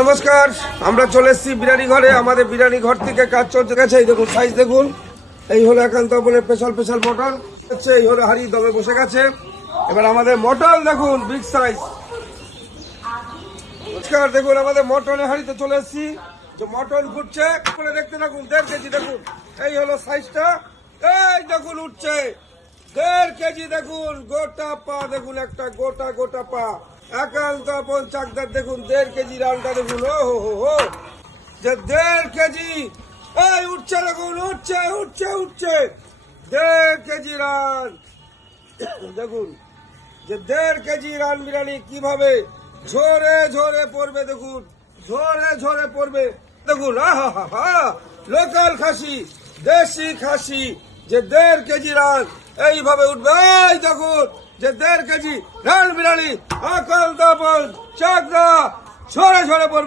নমস্কার, আমরা চলে এসেছি বিরিয়ানি ঘরে। আমাদের বিরিয়ানি ঘর থেকে কাজ চলতে গেছে। এই দেখুন সাইজ দেখুন, এই হলো একান্ত বলে স্পেশাল স্পেশাল মটন হচ্ছে, এই হলো হাড়ি দমে বসে গেছে। এবার আমাদের মটন দেখুন বিগ সাইজ। নমস্কার, দেখুন আমাদের মটনের হাড়িতে চলে এসেছি। যে মটন ফুটছে করে দেখতে থাকুন, 1.5 কেজি দেখুন, এই হলো সাইজটা। এই দেখুন উঠছে 1.5 কেজি, দেখুন গোটা পা দেখুন, একটা গোটা গোটা পা একান্ত আপন চাকদার দেখুন। 1.5 কেজি রানটা দেখুন, ও হো হো হো, যে 1.5 কেজি এই উঠছে দেখুন, উঠছে উঠছে উঠছে 1.5 কেজি রান দেখুন। যে 1.5 কেজি রান বিরিয়ানি কিভাবে ঝরে ঝরে পড়বে দেখুন, ঝরে ঝরে পড়বে দেখুন। লোকাল খাসি, দেশি খাসি, যে 1.5 কেজি রান এইভাবে উঠবে। এই দেখুন যে 1.5 কেজি রান বিরিয়ানি আকাল দাপন চাকদা ঝরে ঝরে পড়বে।